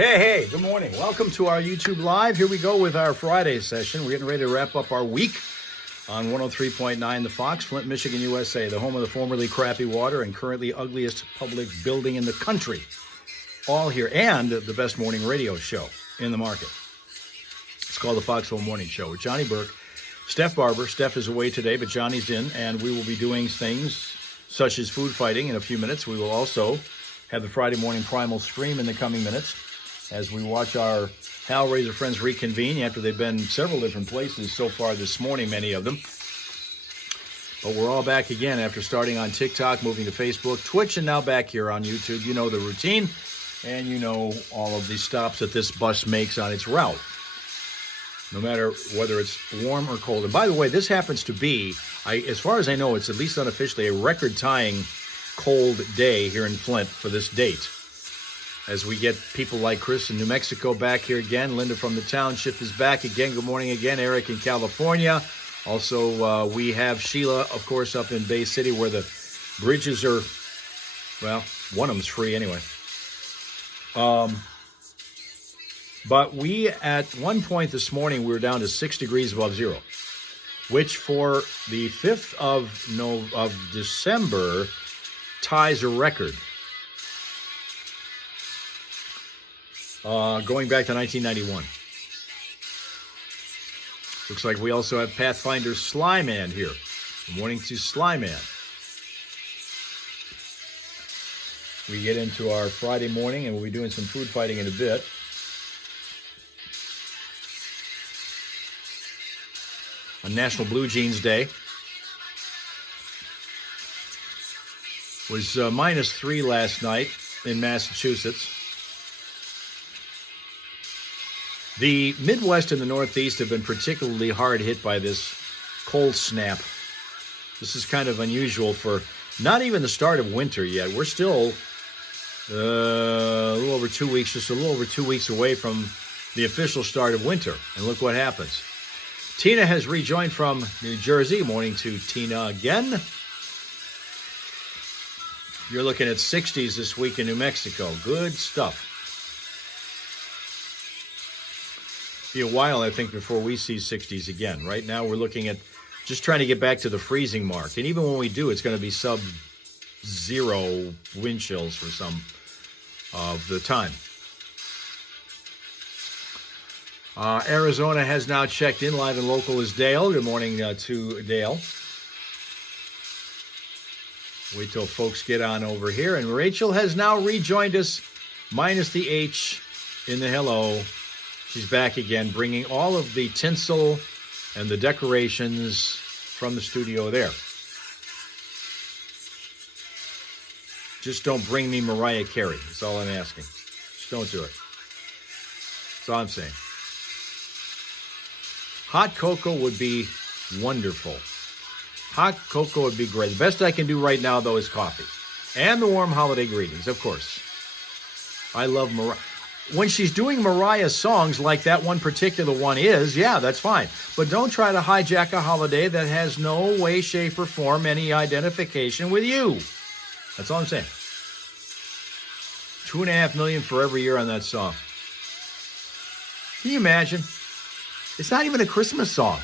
Hey, good morning. Welcome to our YouTube Live. Here we go with our Friday session. We're getting ready to wrap up our week on 103.9 The Fox, Flint, Michigan, USA, the home of the formerly crappy water and currently ugliest public building in the country. All here, and the best morning radio show in the market. It's called the Foxhole Morning Show with Johnny Burke, Steph Barber. Steph is away today, but Johnny's in, and we will be doing things such as food fighting in a few minutes. We will also have the Friday morning primal stream in the coming minutes as we watch our Hellraiser friends reconvene after they've been several different places so far this morning, many of them. But we're all back again after starting on TikTok, moving to Facebook, Twitch, and now back here on YouTube. You know the routine, and you know all of the stops that this bus makes on its route, no matter whether it's warm or cold. And by the way, this happens to be, as far as I know, it's at least unofficially a record-tying cold day here in Flint for this date. As we get people like Chris in New Mexico back here again. Linda from the township is back again. Good morning again. Eric in California. Also, we have Sheila, of course, up in Bay City where the bridges are, well, one of them's free anyway. But we, at one point this morning, we were down to 6 degrees above zero, which for the 5th of December ties a record. Going back to 1991. Looks like we also have Pathfinder Slyman here. Good morning to Slyman. We get into our Friday morning, and we'll be doing some food fighting in a bit. On National Blue Jeans Day. It was -3 last night in Massachusetts. The Midwest and the Northeast have been particularly hard hit by this cold snap. This is kind of unusual for not even the start of winter yet. We're still a little over 2 weeks, just a little over 2 weeks away from the official start of winter. And look what happens. Tina has rejoined from New Jersey. Good morning to Tina again. You're looking at 60s this week in New Mexico. Good stuff. Be a while, I think, before we see 60s again. Right now, we're looking at just trying to get back to the freezing mark. And even when we do, it's going to be sub-zero wind chills for some of the time. Arizona has now checked in. Live and local is Dale. Good morning to Dale. Wait till folks get on over here. And Rachel has now rejoined us, minus the H in the hello. She's back again, bringing all of the tinsel and the decorations from the studio there. Just don't bring me Mariah Carey. That's all I'm asking. Just don't do it. That's all I'm saying. Hot cocoa would be wonderful. Hot cocoa would be great. The best I can do right now, though, is coffee. And the warm holiday greetings, of course. I love Mariah. When she's doing Mariah songs like that one particular one is, yeah, that's fine. But don't try to hijack a holiday that has no way, shape, or form any identification with you. That's all I'm saying. 2.5 million for every year on that song. Can you imagine? It's not even a Christmas song.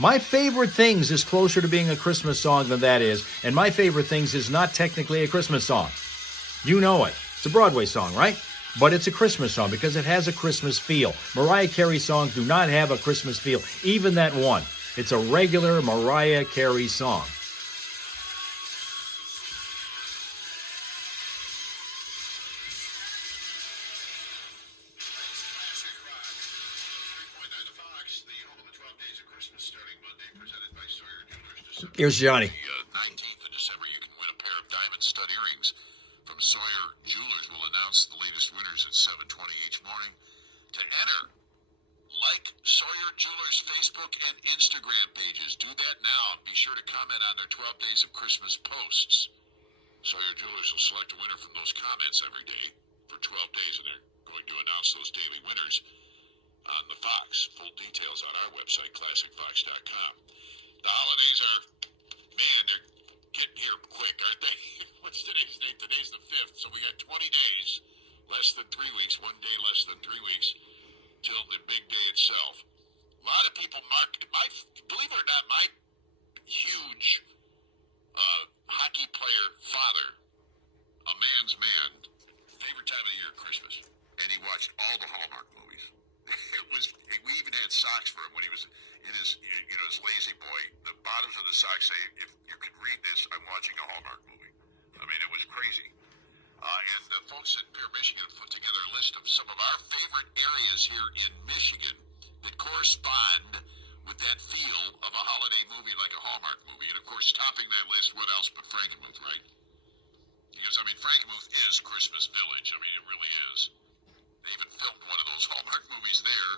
My Favorite Things is closer to being a Christmas song than that is. And My Favorite Things is not technically a Christmas song. You know it. It's a Broadway song, right? But it's a Christmas song because it has a Christmas feel. Mariah Carey songs do not have a Christmas feel, even that one. It's a regular Mariah Carey song. Here's Johnny. The 19th of December, you can win a pair of diamond stud earrings from Sawyer Jewelers. Will announce the latest winners at 7:20 each morning. To enter, like Sawyer Jewelers Facebook and Instagram pages. Do that now. Be sure to comment on their 12 Days of Christmas posts. Sawyer Jewelers will select a winner from those comments every day for 12 days, and they're going to announce those daily winners on the Fox. Full details on our website, classicfox.com. The holidays are, man, they're getting here quick, aren't they? What's today's date? Today's the 5th, so we got 20 days, less than 3 weeks, 1 say, if you can read this, I'm watching a Hallmark movie. I mean, it was crazy. And the folks at Beer Michigan put together a list of some of our favorite areas here in Michigan that correspond with that feel of a holiday movie, like a Hallmark movie. And, of course, topping that list, what else but Frankenmuth, right? Because, I mean, Frankenmuth is Christmas Village. I mean, it really is. They even filmed one of those Hallmark movies there.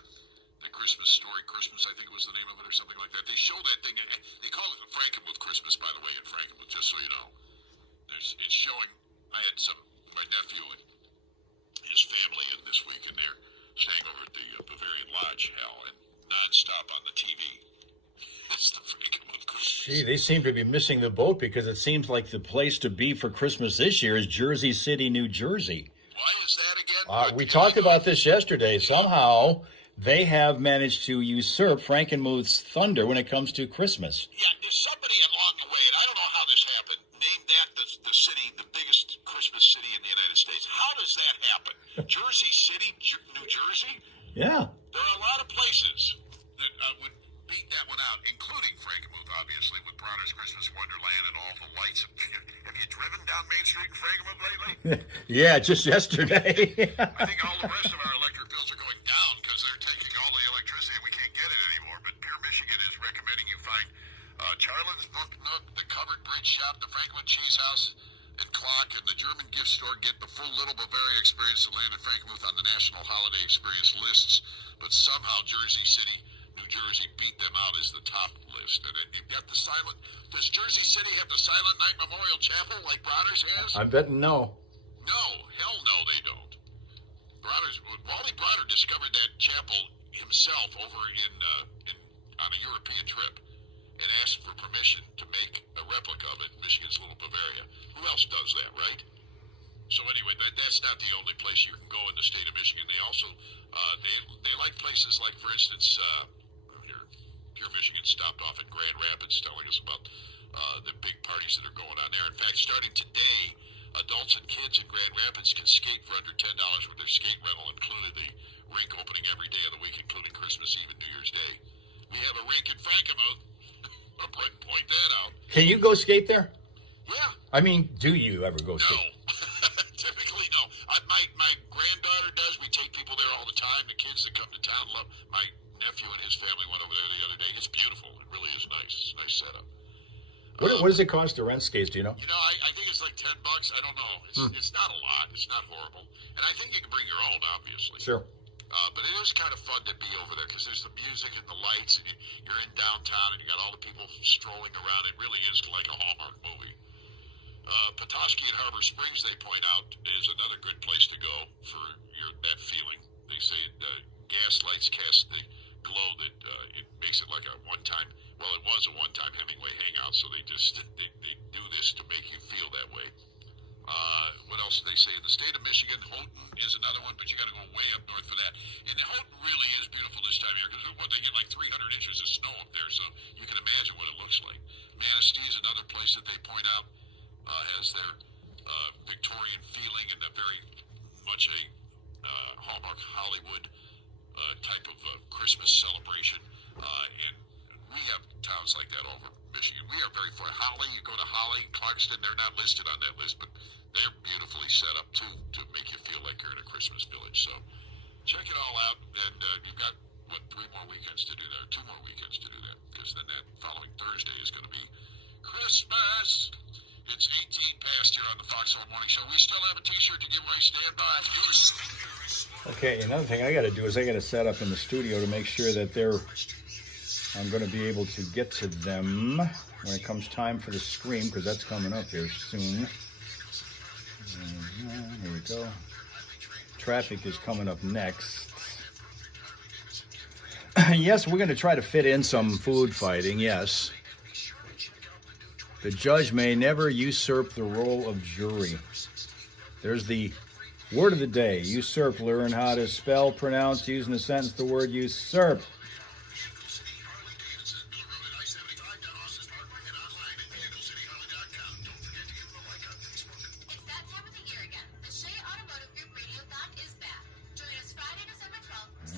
The Christmas Story Christmas, I think was the name of it, or something like that. They show that thing. They call it the Frankenmuth Christmas, by the way, in Frankenmuth, just so you know. It's showing. I had my nephew and his family in this week, and they're staying over at the Bavarian Lodge, Hal, and nonstop on the TV. It's the Frankenmuth Christmas. Gee, they seem to be missing the boat, because it seems like the place to be for Christmas this year is Jersey City, New Jersey. Why is that again? We talked about this yesterday. Somehow they have managed to usurp Frankenmuth's thunder when it comes to Christmas. Yeah, there's somebody along the way, and I don't know how this happened, named that the city, the biggest Christmas city in the United States. How does that happen? Jersey City, New Jersey? Yeah. There are a lot of places that would beat that one out, including Frankenmuth, obviously, with Bronner's Christmas Wonderland and all the lights. Have you driven down Main Street in Frankenmuth lately? Yeah, just yesterday. I think all the rest of our electric bills are going down because they're taking all the electricity and we can't get it anymore. But Beer Michigan is recommending you find Charlin's Nook, the Covered Bridge Shop, the Frankenmuth Cheese House and Clock, and the German gift store. Get the full Little Bavaria experience and land at Frankenmuth on the National Holiday Experience lists. But somehow Jersey City, New Jersey beat them out as the top list. And you've got the silent. Does Jersey City have the Silent Night Memorial Chapel like Bronner's has? I bet no. No, hell no, they don't. Wally Bronner discovered that chapel himself over on a European trip and asked for permission to make a replica of it in Michigan's Little Bavaria. Who else does that, right? So anyway, that's not the only place you can go in the state of Michigan. They also they like places like, for instance, Pure Michigan stopped off in Grand Rapids telling us about the big parties that are going on there. In fact, starting today, adults and kids in Grand Rapids can skate for under $10 with their skate rental, included the rink opening every day of the week, including Christmas Eve and New Year's Day. We have a rink in Frankenmuth. I'll point that out. Can you go skate there? Yeah. I mean, do you ever go skate? No. Typically, no. My granddaughter does. We take people there all the time. The kids that come to town love. My nephew and his family went over there the other day. It's beautiful. It really is nice. It's a nice setup. What does it cost to rent skates? Do you know? I think it's like $10. I don't know. It's not a lot. It's not horrible. And I think you can bring your own, obviously. Sure. But it is kind of fun to be over there because there's the music and the lights, and you're in downtown, and you got all the people strolling around. It really is like a Hallmark movie. Petoskey and Harbor Springs, they point out, is another good place to go for that feeling. They say gas lights cast the glow that it makes it like a one-time. Well, it was a one-time Hemingway hangout, so they do this to make you feel that way. What else do they say? In the state of Michigan, Houghton is another one, but you got to go way up north for that. And Houghton really is beautiful this time of year because they get like 300 inches of snow up there, so you can imagine what it looks like. Manistee is another place that they point out has their Victorian feeling and a very much a Hallmark Hollywood type of Christmas celebration. And we have towns like that over Michigan. We are very far. Holly, you go to Holly, Clarkston, they're not listed on that list, but they're beautifully set up too to make you feel like you're in a Christmas village. So check it all out, and you've got 3 more weekends to do that, 2 more weekends to do that, because then that following Thursday is going to be Christmas. It's 18 past here on the Foxhole Morning Show. We still have a T-shirt to give away. Stand by. Okay, another thing I got to do is I got to set up in the studio to make sure that I'm going to be able to get to them when it comes time for the Scream, because that's coming up here soon. Here we go. Traffic is coming up next. Yes, we're going to try to fit in some food fighting, yes. The judge may never usurp the role of jury. There's the word of the day, usurp. Learn how to spell, pronounce, use in a sentence the word usurp.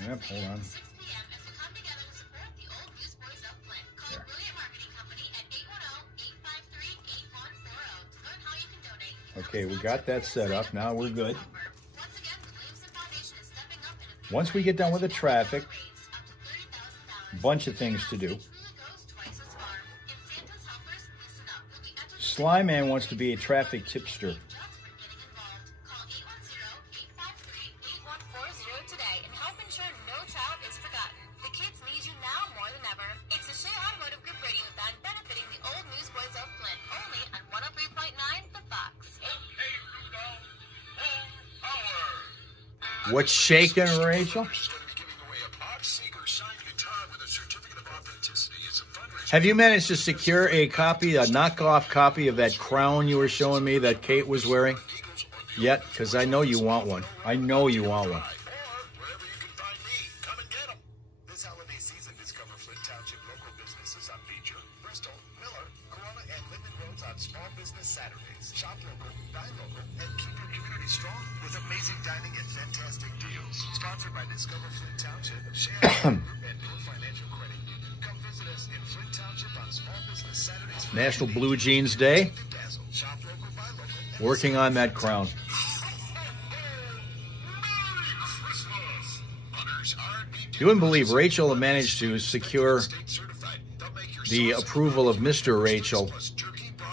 Yep, hold on. Okay, we got that set up. Now we're good. Once we get done with the traffic, bunch of things to do. Sly Man wants to be a traffic tipster. What's shaking, Rachel? Have you managed to secure a copy, a knockoff copy of that crown you were showing me that Kate was wearing yet? Because I know you want one. I know you want one. This holiday season, discover Flint Township local businesses on Beecher, Bristol, Miller, Corona, and Linden Roads on Small Business Saturdays. Shop local, dine local, and keep your community strong with amazing dining and fantastic deals. Sponsored by Discover Flint Township, Shannon Group, and Door Financial Credit Union. Come visit us in Flint Township on Small Business Saturdays. National Blue Jeans Day. Shop local, buy local. Working on that crown. You wouldn't believe Rachel managed to secure the approval of Mr. Rachel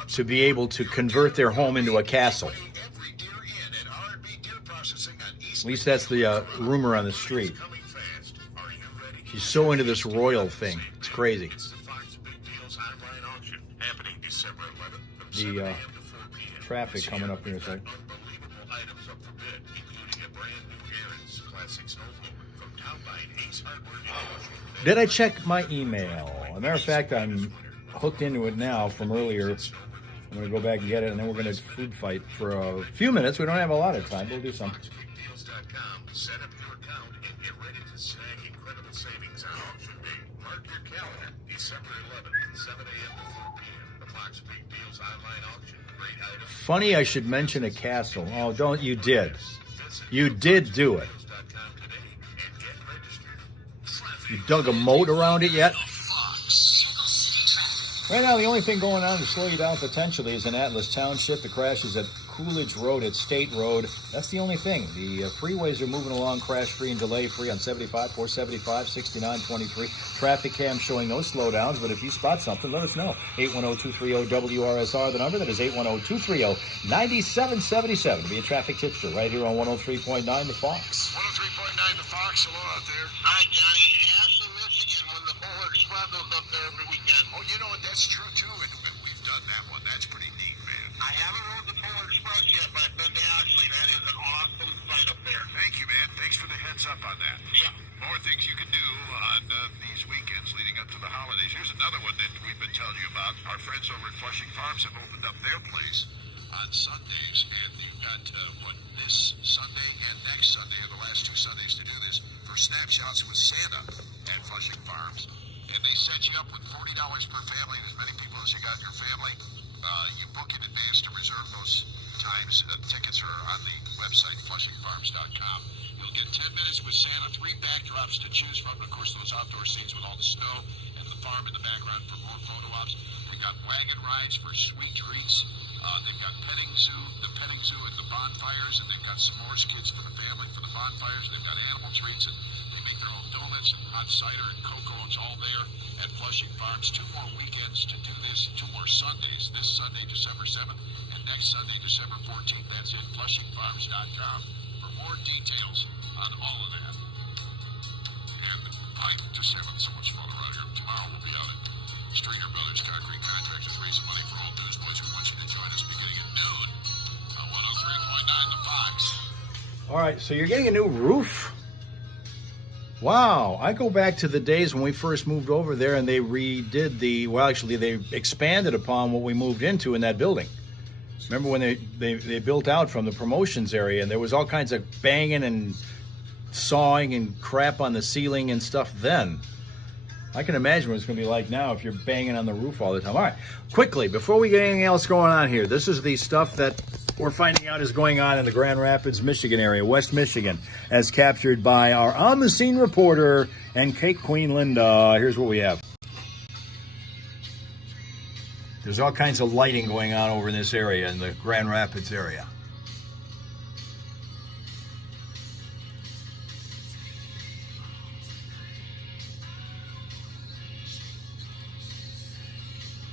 to be able to convert their home into a castle. At least that's the rumor on the street. She's so into this royal thing. It's crazy. The traffic coming up here. So. Did I check my email? As a matter of fact, I'm hooked into it now from earlier. I'm going to go back and get it, and then we're going to food fight for a few minutes. We don't have a lot of time. We'll do some. Set up your account and get ready to snag incredible savings on auction day. Mark your calendar, December 11th, 7 a.m. to 4 p.m. The Fox Big Deals online auction. Great items. Funny I should mention a castle. Oh, don't you did. You did do it. You dug a moat around it yet? Right now, the only thing going on to slow you down potentially is in Atlas Township. The crash is at Coolidge Road at State Road. That's the only thing. The freeways are moving along crash-free and delay-free on 75, 475, 69, 23. Traffic cam showing no slowdowns, but if you spot something, let us know. 810-230-WRSR, the number. That is 810-230-9777 to be a traffic tipster right here on 103.9 The Fox. 103.9 The Fox. Hello out there. Hi, Johnny. Ashley, Michigan, when the Polar Express goes up there every weekend. Oh, you know what? That's true, too. And we've done that one. That's pretty neat, man. I haven't rode the Polar Express yet, but I've been to Ashley. That is an awesome sight up there. Thank you, man. Thanks for the heads up on that. Yeah. More things you can do on these weekends leading up to the holidays. Here's another one that we've been telling you about. Our friends over at Flushing Farms have opened up their place on Sundays, and you've got, this Sunday and next Sunday are the last 2 Sundays to do this for snapshots with Santa at Flushing Farms. And they set you up with $40 per family, and as many people as you got in your family. You book in advance to reserve those times. Tickets are on the website, flushingfarms.com. You'll get 10 minutes with Santa, 3 backdrops to choose from. Of course, those outdoor scenes with all the snow and the farm in the background for more photo ops. They got wagon rides for sweet treats. They've got the petting zoo and the bonfires, and they've got s'mores kits for the family for the bonfires. They've got animal treats, and they make their own donuts and hot cider and cocoa. It's all there at Flushing Farms. 2 more weekends to do this, 2 more Sundays. This Sunday, December 7th, and next Sunday, December 14th. That's it, flushingfarms.com for more details on all of that. And Pike to 7, so much fun around here. Tomorrow we'll be out at Streeter Brothers Concrete Contractors raising money for all newsboys who want you to join us beginning at noon on 103.9 The Fox. All right, so you're getting a new roof? Wow, I go back to the days when we first moved over there and they redid they expanded upon what we moved into in that building. Remember when they built out from the promotions area and there was all kinds of banging and sawing and crap on the ceiling and stuff then. I can imagine what it's going to be like now if you're banging on the roof all the time. All right, quickly, before we get anything else going on here, this is the stuff that we're finding out is going on in the Grand Rapids, Michigan area, West Michigan, as captured by our on-the-scene reporter and Cake Queen Linda. Here's what we have. There's all kinds of lighting going on over in this area, in the Grand Rapids area.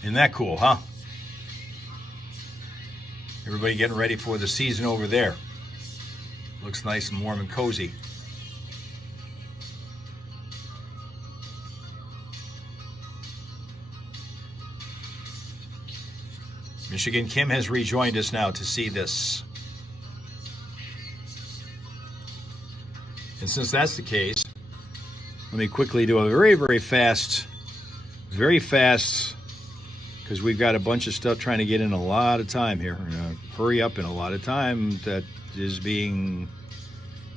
Isn't that cool, huh? Everybody getting ready for the season over there. Looks nice and warm and cozy. Michigan Kim has rejoined us now to see this. And since that's the case, let me quickly do a very fast, because we've got a bunch of stuff trying to get in a lot of time here. Hurry up in a lot of time that is being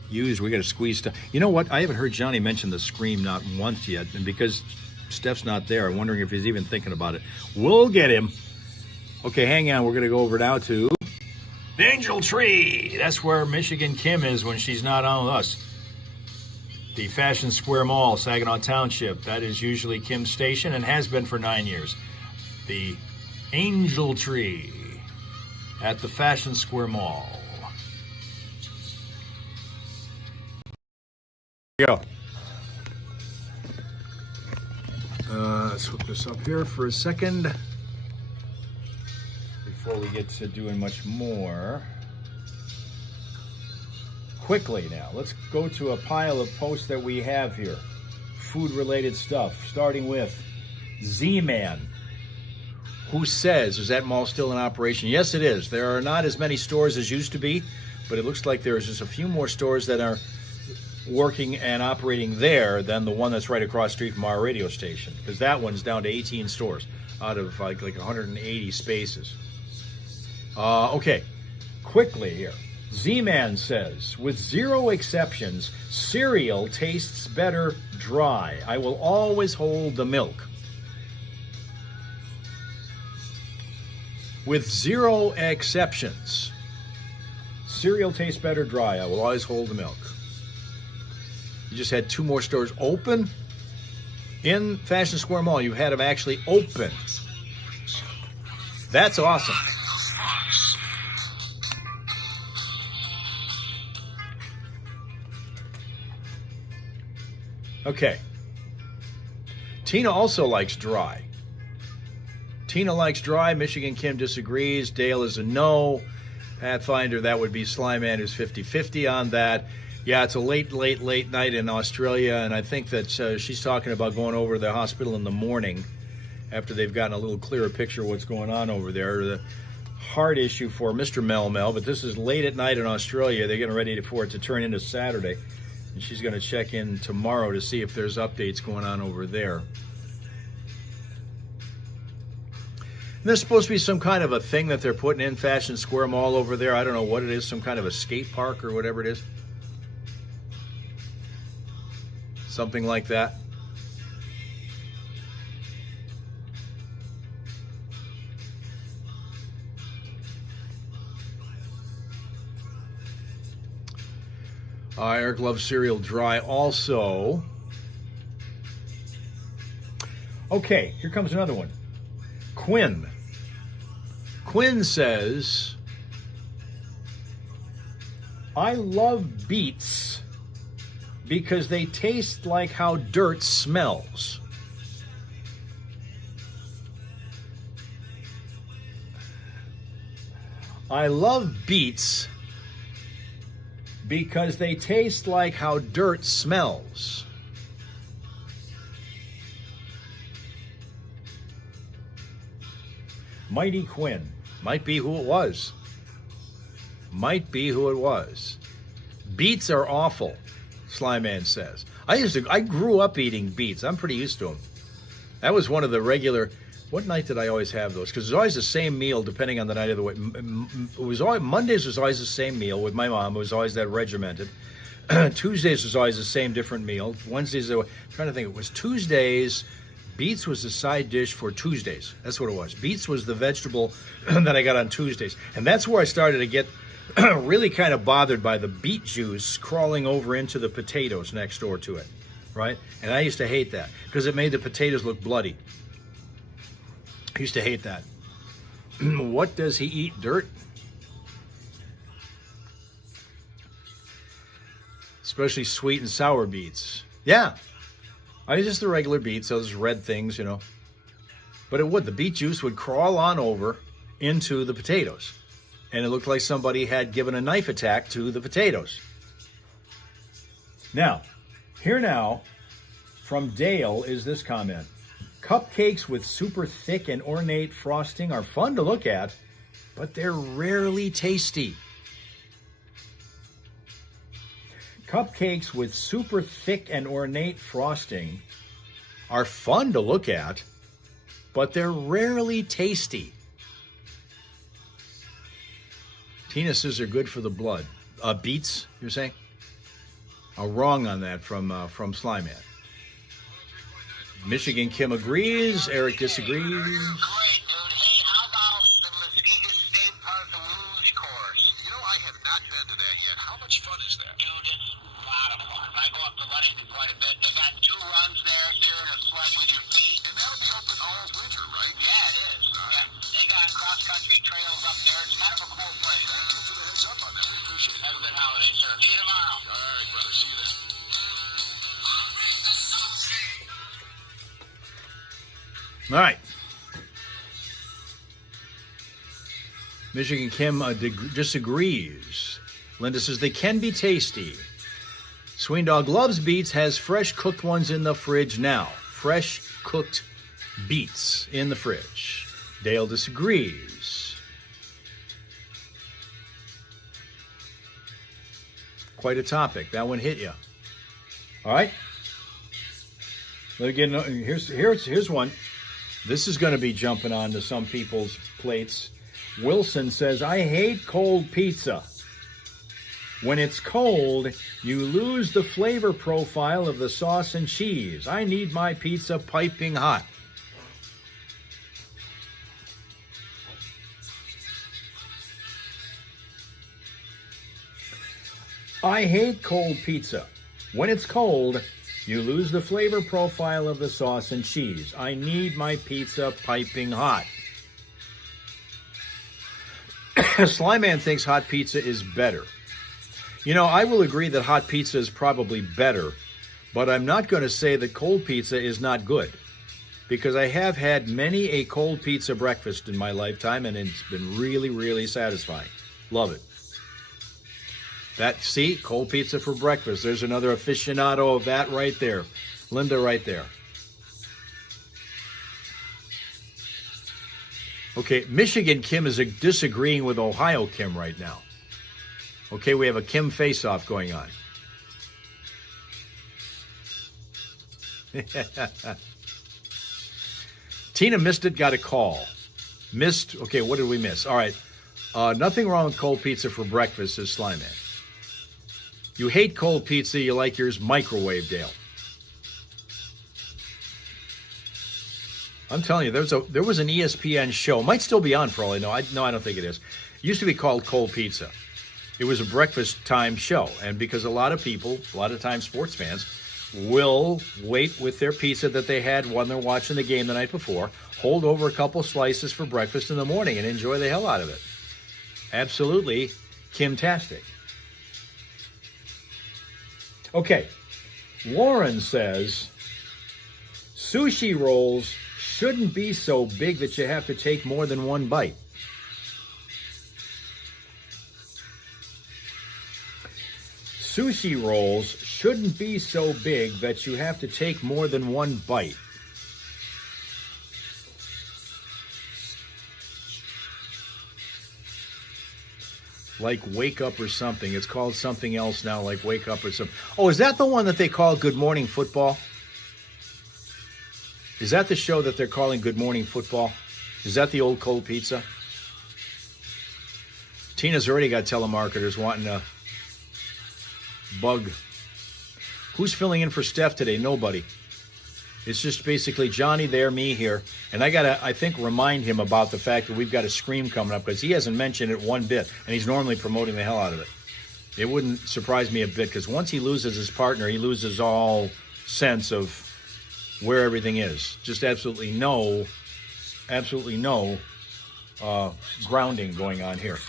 used. We got to squeeze stuff. You know what? I haven't heard Johnny mention the Scream not once yet, and because Steph's not there, I'm wondering if he's even thinking about it. We'll get him. Okay, hang on. We're going to go over now to the Angel Tree. That's where Michigan Kim is when she's not on with us. The Fashion Square Mall, Saginaw Township. That is usually Kim's station and has been for 9 years. The Angel Tree at the Fashion Square Mall. Here we go. Let's hook this up here for a second before we get to doing much more. Quickly now, let's go to a pile of posts that we have here. Food-related stuff, starting with Z-Man, who says, is that mall still in operation? Yes, it is. There are not as many stores as used to be, but it looks like there's just a few more stores that are working and operating there than the one that's right across the street from our radio station, because that one's down to 18 stores out of like 180 spaces. Okay, quickly here. Z-Man says, with zero exceptions, cereal tastes better dry. I will always hold the milk. With zero exceptions, cereal tastes better dry. I will always hold the milk. You just had 2 more stores open in Fashion Square Mall. You had them actually open. That's awesome. Okay. Tina also likes dry. Tina likes dry. Michigan Kim disagrees. Dale is a no. Pathfinder, that would be Slyman, who's 50-50 on that. Yeah, it's a late night in Australia, and I think that she's talking about going over to the hospital in the morning after they've gotten a little clearer picture of what's going on over there. The heart issue for Mr. Mel, but this is late at night in Australia. They're getting ready for it to turn into Saturday, and she's going to check in tomorrow to see if there's updates going on over there. And there's supposed to be some kind of a thing that they're putting in Fashion Square Mall over there. I don't know what it is, some kind of a skate park or whatever it is. Something like that. Eric loves cereal dry also. Okay, here comes another one. Quinn. Quinn says, I love beets because they taste like how dirt smells. I love beets because they taste like how dirt smells. Mighty Quinn. Might be who it was. Might be who it was. Beets are awful, Slyman says. I grew up eating beets. I'm pretty used to them. That was one of the regular. What night did I always have those? Because it was always the same meal depending on the night of the week. It was always, Mondays was always the same meal with my mom. It was always that regimented. Tuesdays was always the same different meal. Wednesdays, I'm trying to think. It was Tuesdays. Beets was the side dish for Tuesdays. That's what it was. Beets was the vegetable that I got on Tuesdays. And that's where I started to get really kind of bothered by the beet juice crawling over into the potatoes next door to it, right? And I used to hate that because it made the potatoes look bloody. I used to hate that. What does he eat? Dirt? Especially sweet and sour beets. Yeah. I mean, just the regular beets, those red things, But it would. The beet juice would crawl on over into the potatoes. And it looked like somebody had given a knife attack to the potatoes. Now, here now, from Dale is this comment. Cupcakes with super thick and ornate frosting are fun to look at, but they're rarely tasty. Cupcakes with super thick and ornate frosting are fun to look at, but they're rarely tasty. Tina says they're good for the blood. Beets, you're saying? Wrong on that from Slyman. Michigan Kim agrees. Eric disagrees. Great, dude. Hey, how about the Muskegon State Park luge course? I have not been to that yet. How much fun is that? Dude, it's a lot of fun. I go up to Ludington quite a bit. They got 2 runs there, steering a sled with your feet. And that'll be open all winter, right? Yeah, it is. Yeah, they got cross-country trails up there. It's kind of a cool place. Thank you for the heads up on that. We appreciate it. Have a good holiday, sir. See you tomorrow. All right, brother. See you then. All right. Michigan Kim disagrees. Linda says they can be tasty. Sweendog loves beets, has fresh cooked ones in the fridge now. Fresh cooked beets in the fridge. Dale disagrees. Quite a topic. That one hit you. All right. Again, here's one. This is going to be jumping onto some people's plates. Wilson says, I hate cold pizza. When it's cold, you lose the flavor profile of the sauce and cheese. I need my pizza piping hot. I hate cold pizza. When it's cold, you lose the flavor profile of the sauce and cheese. I need my pizza piping hot. Slyman thinks hot pizza is better. I will agree that hot pizza is probably better, but I'm not going to say that cold pizza is not good, because I have had many a cold pizza breakfast in my lifetime, and it's been really, really satisfying. Love it. Cold pizza for breakfast. There's another aficionado of that right there. Linda right there. Okay, Michigan Kim is disagreeing with Ohio Kim right now. Okay, we have a Kim face-off going on. Tina missed it, got a call. Missed, okay, what did we miss? All right, nothing wrong with cold pizza for breakfast, says Slyman. You hate cold pizza, you like yours microwave, Dale. I'm telling you, there was an ESPN show. It might still be on for all I know. I don't think it is. It used to be called Cold Pizza. It was a breakfast time show. And because a lot of people, a lot of times sports fans, will wait with their pizza that they had when they're watching the game the night before, hold over a couple slices for breakfast in the morning and enjoy the hell out of it. Absolutely Kim-tastic. Okay, Lauren says, sushi rolls shouldn't be so big that you have to take more than one bite. Sushi rolls shouldn't be so big that you have to take more than one bite. Like Wake Up or something. It's called something else now, like Wake Up or something. Oh, is that the one that they call Good Morning Football? Is that the show that they're calling Good Morning Football? Is that the old cold pizza? Tina's already got telemarketers wanting to bug. Who's filling in for Steph today? Nobody. It's just basically Johnny there, me here. And I got to, I think, remind him about the fact that we've got a Scream coming up, because he hasn't mentioned it one bit, and he's normally promoting the hell out of it. It wouldn't surprise me a bit, because once he loses his partner, he loses all sense of where everything is. Just absolutely no grounding going on here.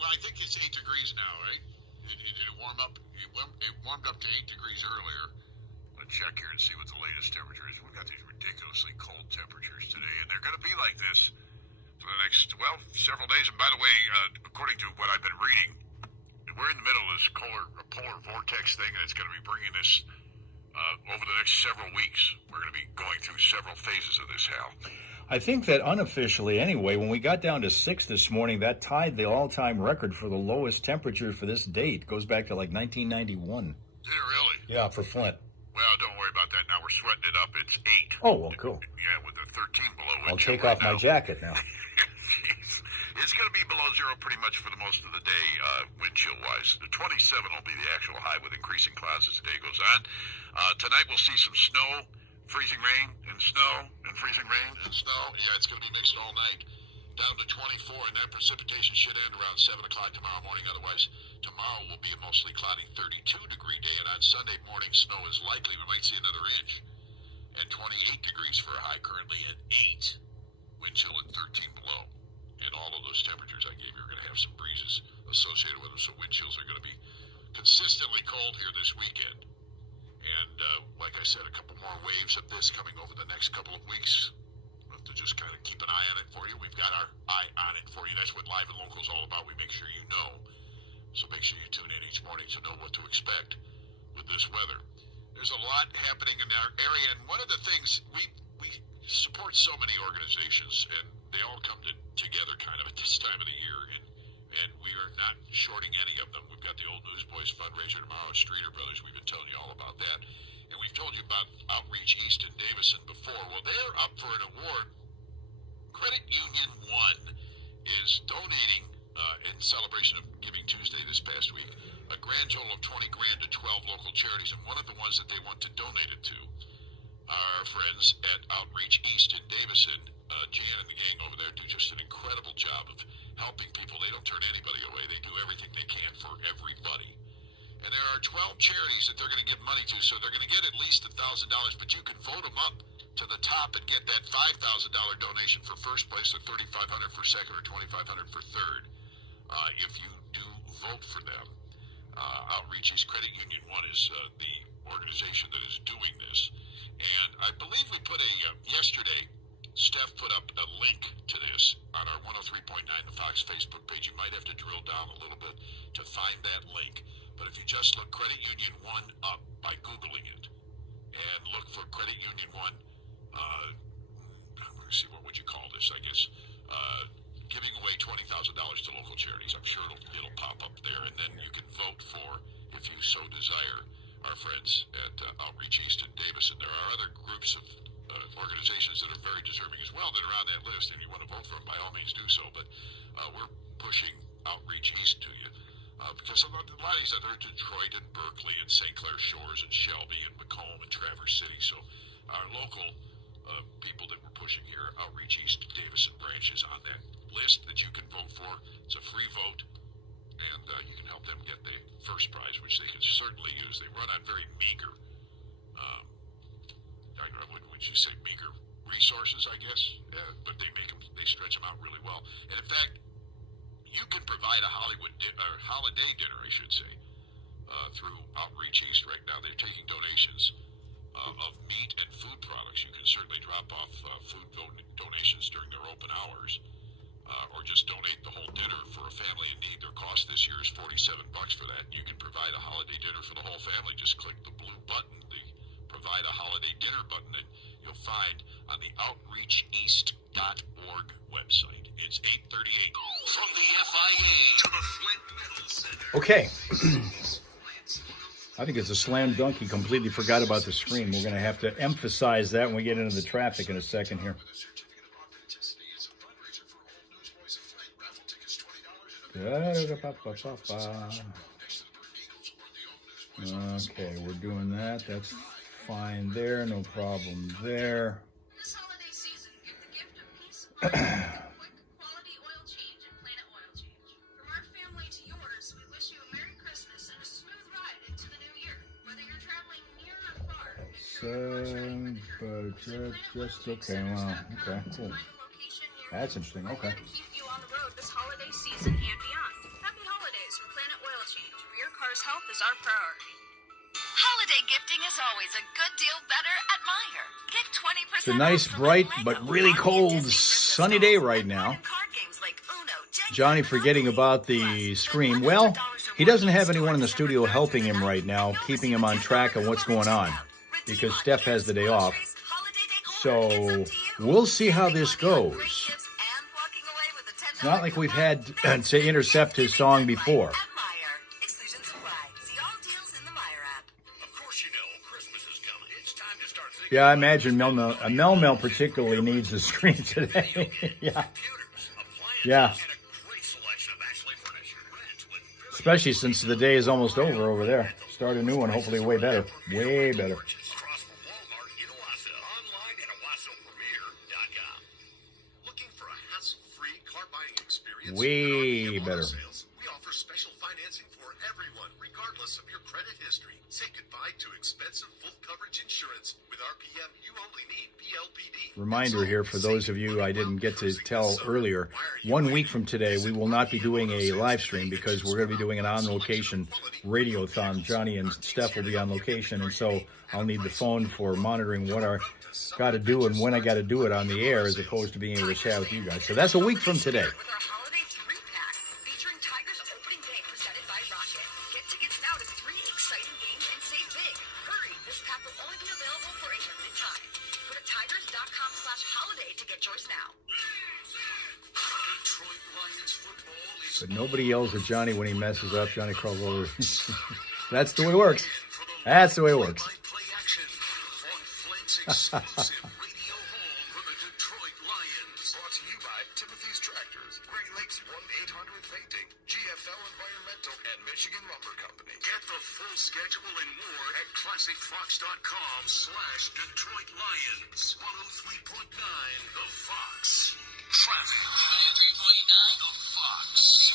Well, I think it's 8 degrees now, right? It warm up? It warmed up to 8 degrees earlier. I'm going to check here and see what the latest temperature is. We've got these ridiculously cold temperatures today, and they're going to be like this for the next, several days. And by the way, according to what I've been reading, we're in the middle of this polar vortex thing, and it's going to be bringing this over the next several weeks. We're going to be going through several phases of this, Hal. I think that unofficially, anyway, when we got down to 6 this morning, that tied the all-time record for the lowest temperature for this date. Goes back to like 1991. Did it really? Yeah, for Flint. Well, don't worry about that now. We're sweating it up. It's 8. Oh, well, cool. Yeah, with a 13 below. I'll take off my jacket now. It's going to be below zero pretty much for the most of the day, wind chill-wise. The 27 will be the actual high with increasing clouds as the day goes on. Tonight we'll see some snow, freezing rain and snow, and freezing rain and snow. Yeah, it's going to be mixed all night. Down to 24, and that precipitation should end around 7 o'clock tomorrow morning. Otherwise, tomorrow will be a mostly cloudy 32-degree day, and on Sunday morning, snow is likely. We might see another inch. And 28 degrees for a high currently at 8. Wind chill at 13 below. And all of those temperatures I gave you are going to have some breezes associated with them, so wind chills are going to be consistently cold here this weekend. And like I said, a couple more waves of this coming over the next couple of weeks. We'll have to just kind of keep an eye on it for you. We've got our eye on it for you. That's what Live and Local is all about. We make sure you know. So make sure you tune in each morning to know what to expect with this weather. There's a lot happening in our area, and one of the things we support so many organizations, and they all come together kind of at this time of the year, and we are not shorting any of them. We've got the Old Newsboys fundraiser tomorrow at Streeter Brothers. We've been telling you all about that. And we've told you about Outreach East and Davison before. Well, they're up for an award. Credit Union 1 is donating, in celebration of Giving Tuesday this past week, a grand total of $20,000 to 12 local charities. And one of the ones that they want to donate it to are our friends at Outreach East in Davison. Jan and the gang over there do just an incredible job of helping people. They don't turn anybody away. They do everything they can for everybody. And there are 12 charities that they're going to give money to, so they're going to get at least $1,000, but you can vote them up to the top and get that $5,000 donation for first place, or $3,500 for second, or $2,500 for third. If you do vote for them, Outreach East Credit Union 1 is the organization that is doing this. And I believe we put yesterday, Steph put up a link to this on our 103.9 The Fox Facebook page. You might have to drill down a little bit to find that link. But if you just look Credit Union 1 up by Googling it, and look for Credit Union 1, I'm going to see, what would you call this, I guess, giving away $20,000 to local charities. I'm sure it'll pop up there, and then you can vote for, if you so desire, our friends at Outreach East in Davison. There are other groups of organizations that are very deserving as well that are on that list, and you want to vote for them, by all means do so. But we're pushing Outreach East to you because a lot of these other, Detroit and Berkeley and St. Clair Shores and Shelby and Macomb and Traverse City. So our local people that we're pushing here, Outreach East Davison branch, is on that list that you can vote for. It's a free vote, and you can help them get the first prize, which they can certainly use. They run on very meager, would you say meager resources, I guess, but they stretch them out really well. And in fact, you can provide a holiday dinner, I should say, through Outreach East right now. They're taking donations of meat and food products. You can certainly drop off food donations during their open hours, or just donate the whole dinner for a family in need. Their cost this year is $47 for that. You can provide a holiday dinner for the whole family. Just click the blue button, the Provide a Holiday Dinner button, that you'll find on the OutreachEast.org website. It's 8:38 from the FIA to the Flint Metal Center. Okay. I think it's a slam dunk. He completely forgot about the screen. We're going to have to emphasize that when we get into the traffic in a second here. Okay, we're doing that. That's fine there. No problem there. This holiday season, give the gift of peace of mind with a quick, quality oil change at Planet Oil Change. From our family to yours, we wish you a Merry Christmas and a smooth ride just okay. Well, okay, cool. That's interesting. Okay. Keep you on the road this holiday season and beyond. Happy holidays from Planet Oil Change, where your car's health is our priority. Holiday gifting is always a good deal better at Meijer. Get 20% It's a nice, off bright, select but Lego, really Barbie, and cold, Disney Princess sunny day dolls, right and now. modern card games like Uno, Jenga, Johnny and forgetting Monopoly. about the Plus, scream. spend Well, $100 he doesn't have anyone in the studio helping him right now, keeping him on track of what's going on, because Steph has the day off. So we'll see how this goes. It's not like we've had, say, intercept his song before. Yeah, I imagine Mel particularly needs the screen today. Yeah. Yeah. Especially since the day is almost over there. Start a new one, hopefully way better. Way better. Way better. We offer special financing for everyone, regardless of your credit history. Say goodbye to expensive full coverage insurance. With RPM, you only need PLPD. Reminder here for those of you I didn't get to tell earlier. 1 week from today, we will not be doing a live stream because we're going to be doing an on-location radiothon. Johnny and Steph will be on location, and so I'll need the phone for monitoring what I got to do and when I got to do it on the air, as opposed to being able to chat with you guys. So that's a week from today. With our holiday 3-pack featuring Tigers opening day presented by Rocket. Get tickets now to 3 exciting games and save big. Hurry, this pack will only be available for a limited time. Go to tigers.com/holiday to get yours now. Detroit Lions football is But nobody yells at Johnny when he messes up. Johnny crawls over. That's the way it works. That's the way it works. play action on Flint's exclusive radio home for the Detroit Lions. Brought to you by Timothy's Tractors, Great Lakes 1-800 Painting, GFL Environmental, and Michigan Lumber Company. Get the full schedule and more at ClassicFox.com/Detroit Lions. 103.9 The Fox. Traffic. 103.9 The Fox.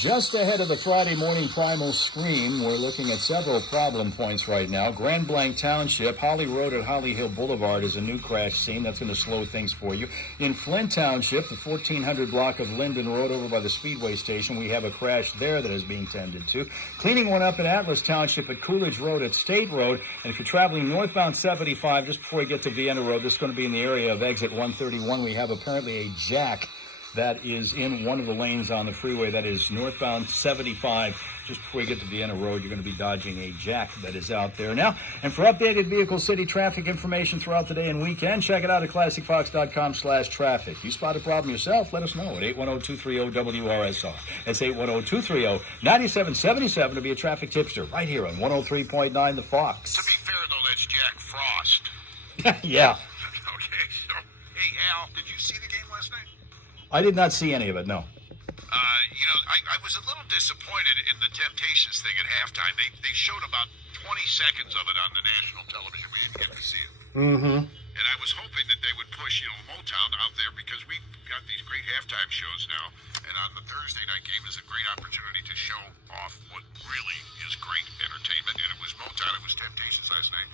Just ahead of the Friday morning primal scream, we're looking at several problem points right now. Grand Blanc Township, Holly Road at Holly Hill Boulevard is a new crash scene. That's going to slow things for you. In Flint Township, the 1400 block of Linden Road over by the Speedway Station, we have a crash there that is being tended to. Cleaning one up in Atlas Township at Coolidge Road at State Road. And if you're traveling northbound 75, just before you get to Vienna Road, this is going to be in the area of exit 131. We have apparently a jack that is in one of the lanes on the freeway. That is northbound 75. Just before you get to Vienna Road, you're going to be dodging a jack that is out there now. And for updated Vehicle City traffic information throughout the day and weekend, check it out at ClassicFox.com/traffic. You spot a problem yourself, let us know at 810-230-WRSR. That's 810-230-9777 to be a traffic tipster right here on 103.9 The Fox. To be fair, though, that's Jack Frost. Yeah. Okay, so, hey, Al, did you see the game last night? I did not see any of it, no. I was a little disappointed in the Temptations thing at halftime. They showed about 20 seconds of it on the national television. We didn't get to see it. Mm-hmm. And I was hoping that they would push, Motown out there, because we got these great halftime shows now. And on the Thursday night game is a great opportunity to show off what really is great entertainment. And it was Motown. It was Temptations last night.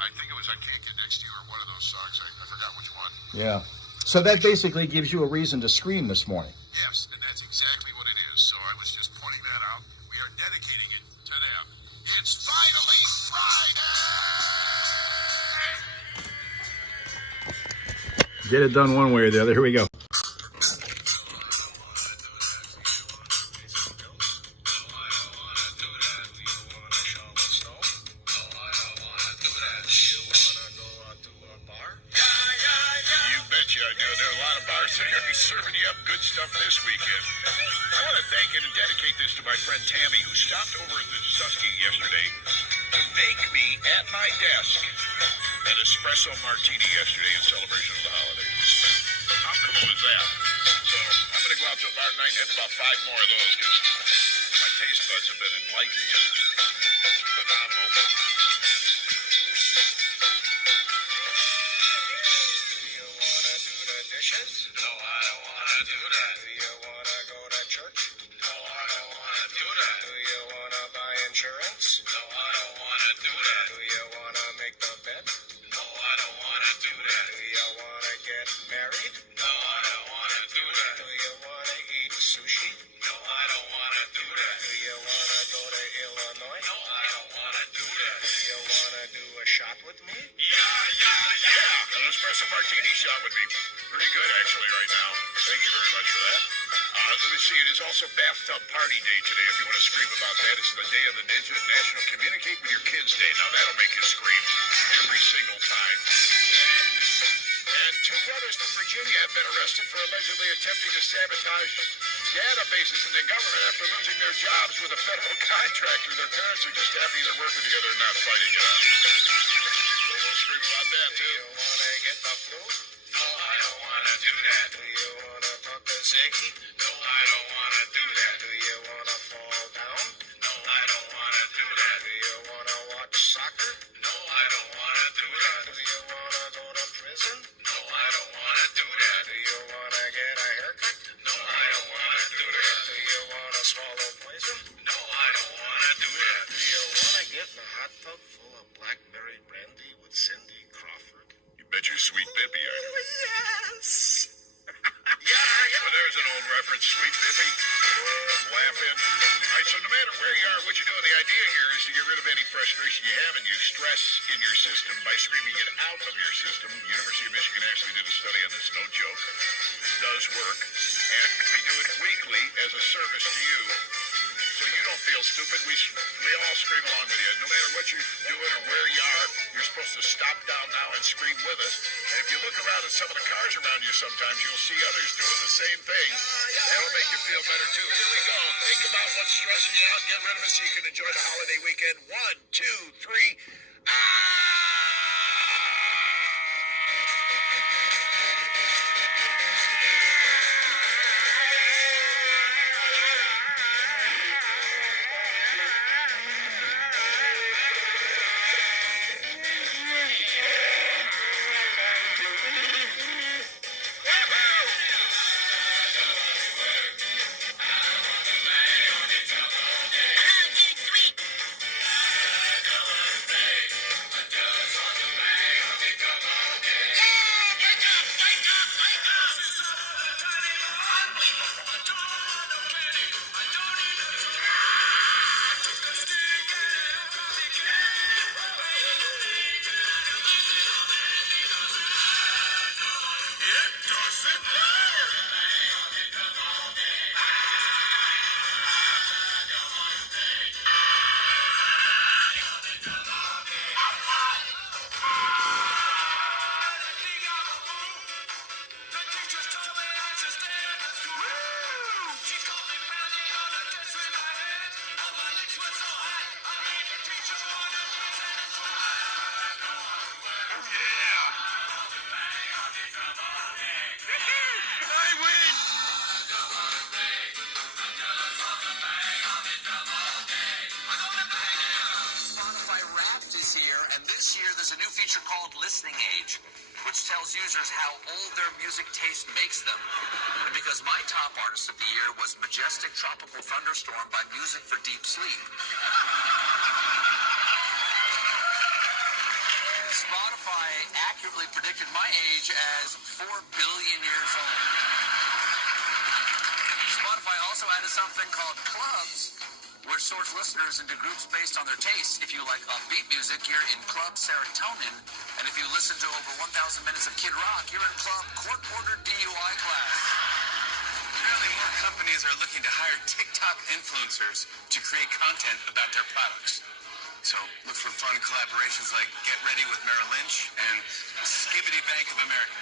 I think it was I Can't Get Next to You or one of those songs. I forgot which one. Yeah. So that basically gives you a reason to scream this morning. Yes, and that's exactly what it is. So I was just pointing that out. We are dedicating it to them. It's finally Friday! Get it done one way or the other. Here we go. Serving you up good stuff this weekend. I want to thank and dedicate this to my friend Tammy, who stopped over at the Susky yesterday to make me, at my desk, an espresso martini yesterday in celebration of the holidays. How cool is that? So I'm going to go out to a bar tonight and have about 5 more of those, because my taste buds have been enlightened. It's phenomenal. No, I don't want to do that. Do you want to go to church? No, I don't want to do that. Do you want to buy insurance? No, I don't want to do that. Do you want to make shot with me? Yeah. An espresso martini shot would be pretty good, actually, right now. Thank you very much for that. Let me see. It is also Bathtub Party Day today. If you want to scream about that, it's the Day of the Ninja, National Communicate with Your Kids Day. Now, that'll make you scream every single time. And two brothers from Virginia have been arrested for allegedly attempting to sabotage databases in the government after losing their jobs with a federal contractor. Their parents are just happy they're working together and not fighting, you know? So we'll scream about that, too. You wanna get the flu? No, I don't want to do that. Do you wanna fuck a ziggy? No, I don't want to do that. Do you wanna fall down? No, I don't want to do that. Do you wanna watch soccer? No, I don't want to do that. Do you wanna go to prison? No, I don't want to do that. Do you wanna get a haircut? No, I don't want to do that. Do you wanna swallow poison? No, I don't want to do that. Do you wanna get in a hot tub full of blackberry brandy with Cindy Crawford? You bet your sweet Bippy I do. Yes! Well, there's an old reference, sweet Bippy. I'm laughing. All right, so no matter where you are, what you do, the idea here is to get rid of any frustration you have and you stress in your system by screaming it out of your system. University of Michigan actually did a study on this, no joke. It does work. And we do it weekly as a service to you. So you don't feel stupid. We all scream along with you. No matter what you're doing or where you are, you're supposed to stop down now and scream with us. And if you look around at some of the cars around you sometimes, you'll see others doing the same thing. That'll make you feel better too. Here we go. Think about what's stressing you out. Get rid of it so you can enjoy the holiday weekend. 1, 2, 3. This year, there's a new feature called Listening Age, which tells users how old their music taste makes them. And because my top artist of the year was Majestic Tropical Thunderstorm by Music for Deep Sleep. Spotify accurately predicted my age as 4 billion years old. Spotify also added something called Clubs, which sorts listeners into groups based on their tastes. If you like upbeat music, you're in Club Serotonin. And if you listen to over 1,000 minutes of Kid Rock, you're in Club Court-Ordered DUI class. Apparently more companies are looking to hire TikTok influencers to create content about their products. So look for fun collaborations like Get Ready with Merrill Lynch and Skibbity Bank of America.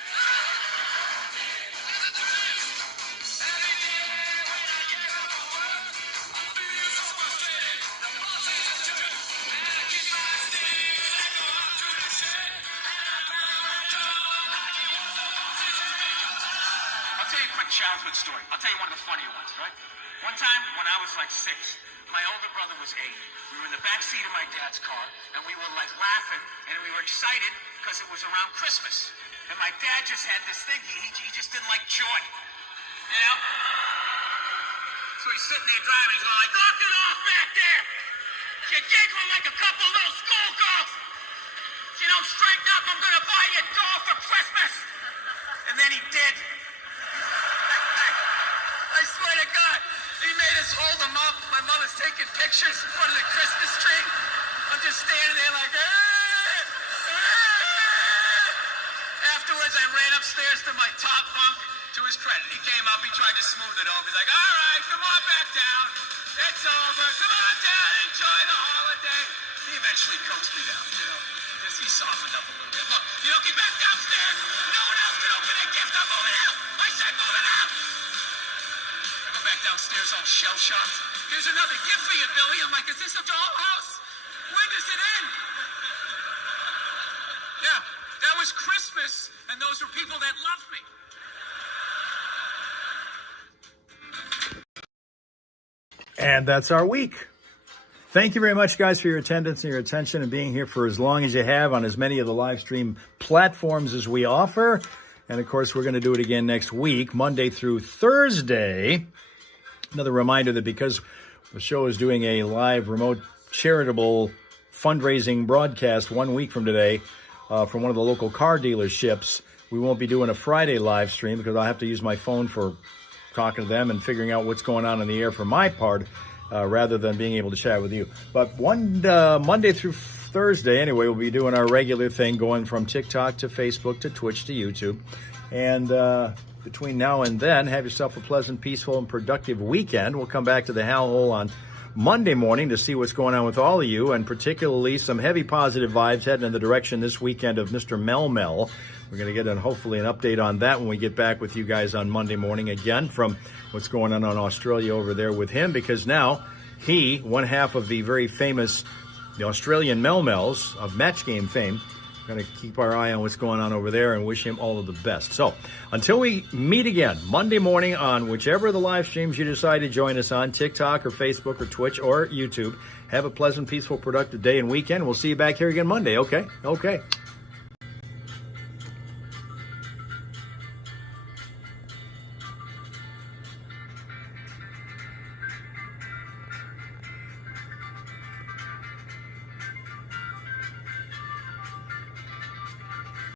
I'll tell you a quick childhood story. I'll tell you one of the funnier ones, right? One time when I was like 6, my older brother was 8. We were in the back seat of my dad's car, and we were like laughing, and we were excited because it was around Christmas. And my dad just had this thing. He just didn't like joy, you know? So he's sitting there driving. He's going like, knock it off back there. You're giggling like a couple little schoolgirls. You don't straighten up, I'm going to buy you a doll for Christmas. And then he did. I swear to God, he made us hold him up. My mother's taking pictures in front of the Christmas tree. I'm just standing there like, sweat it. He came up, he tried to smooth it over. He's like, all right, come on back down. It's over. Come on down, enjoy the holiday. He eventually coaxed me down, because he softened up a little bit. Look, get back downstairs. No one else can open that gift. I'm moving out. I said moving out. I go back downstairs all shell-shocked. Here's another gift for you, Billy. I'm like, is this a dollhouse? When does it end? Yeah, that was Christmas, and those were people that loved me. And that's our week. Thank you very much, guys, for your attendance and your attention and being here for as long as you have on as many of the live stream platforms as we offer. And, of course, we're going to do it again next week, Monday through Thursday. Another reminder that because the show is doing a live remote charitable fundraising broadcast 1 week from today from one of the local car dealerships, we won't be doing a Friday live stream because I'll have to use my phone for talking to them and figuring out what's going on in the air for my part rather than being able to chat with you. But Monday through Thursday, anyway, we'll be doing our regular thing going from TikTok to Facebook to Twitch to YouTube. And between now and then, have yourself a pleasant, peaceful, and productive weekend. We'll come back to the Hal Hole on Monday morning to see what's going on with all of you, and particularly some heavy positive vibes heading in the direction this weekend of Mr. Mel Mel. We're going to get hopefully an update on that when we get back with you guys on Monday morning again from what's going on in Australia over there with him, because now he, one half of the very famous the Australian Mel Mels of Match Game fame, going to keep our eye on what's going on over there and wish him all of the best. So until we meet again Monday morning on whichever of the live streams you decide to join us on, TikTok or Facebook or Twitch or YouTube, have a pleasant, peaceful, productive day and weekend. We'll see you back here again Monday. Okay?